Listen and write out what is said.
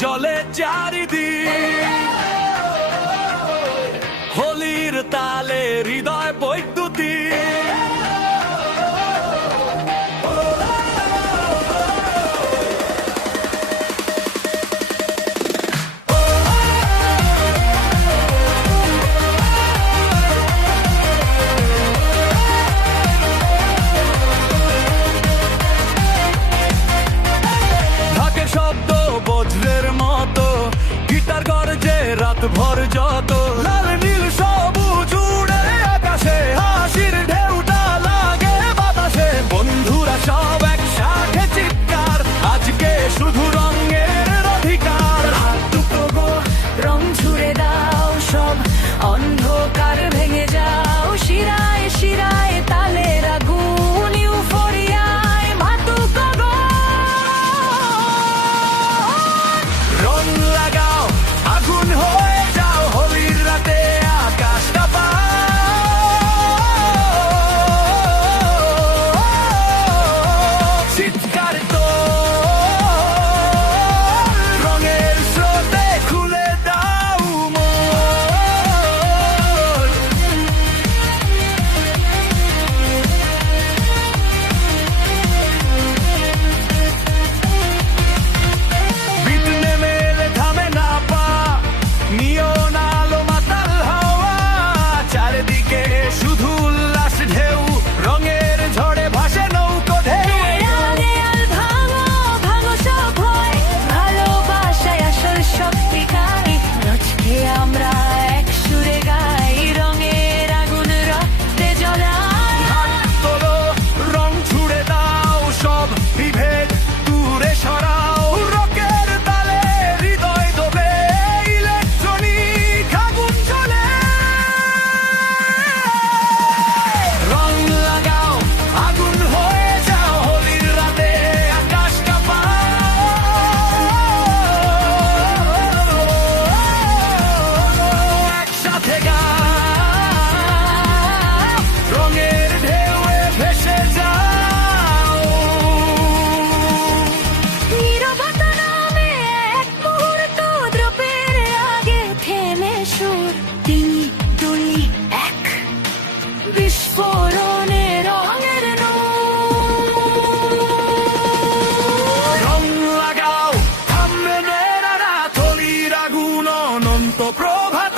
জলে চারিদিক, হোলির তালে হৃদয় বৈদ্যুতিক। শব্দ বজ্রের মতো, গিটার গর্জে রাত ভর যত, লাল নীল সবুজ উড়ে আকাশে, হাসির ঢেউটা লাগে বাতাসে, বন্ধুরা সব একসাথে চিৎকার, আজকে শুধু রঙের অধিকার। হাত দুটো গো, রং ছুড়ে দাও সব, অন্ধকার ভেঙে যাও, শিরায় শিরায় তালের আগুন, ইউফোরিয়ায় মাতুক গো। রং লাগাও, আগুন হয়ে যাও, হোলির রাতে আকাশটা পাও। চিৎকার তো রঙের স্রোতে খুলে দাও মন। বিট নেমে এলে থামে না পা, নিয়ন আলো মাতাল হাওয়া, চারিদিকে শুধু উল্লাস ঢেউ, রঙের ঝড়ে ভাসে নৌকো ঢেউ। দেয়াল দেয়াল ভাঙো, ভাঙো সব ভয়, ভালোবাসায় আসল শক্তি খাই, রোজকে আমরা এক সুরে গাই, রঙের আগুন রক্তে জ্বলাই। হাত তোলো, রং ছুড়ে দাও সব, বিভেদ দূরে সরাও, রকের তালে হৃদয় দোবে, ইলেকট্রনিক আগুন জ্বলে। রং লাগাও, আগুন হয়ে যাও, হোলির রাতে আকাশটা পাও। একসাথে গাও, রঙের ঢেউয়ে ভেসে যাও। নীরবতা নামে এক মুহূর্ত, দ্রব্যের আগে থেমে সুর, তিন দুই এক, বিস্ফোরণে রঙের নূর। রং লাগাও, থামবে না রাত, হোলির আগুন অনন্ত প্রভাত।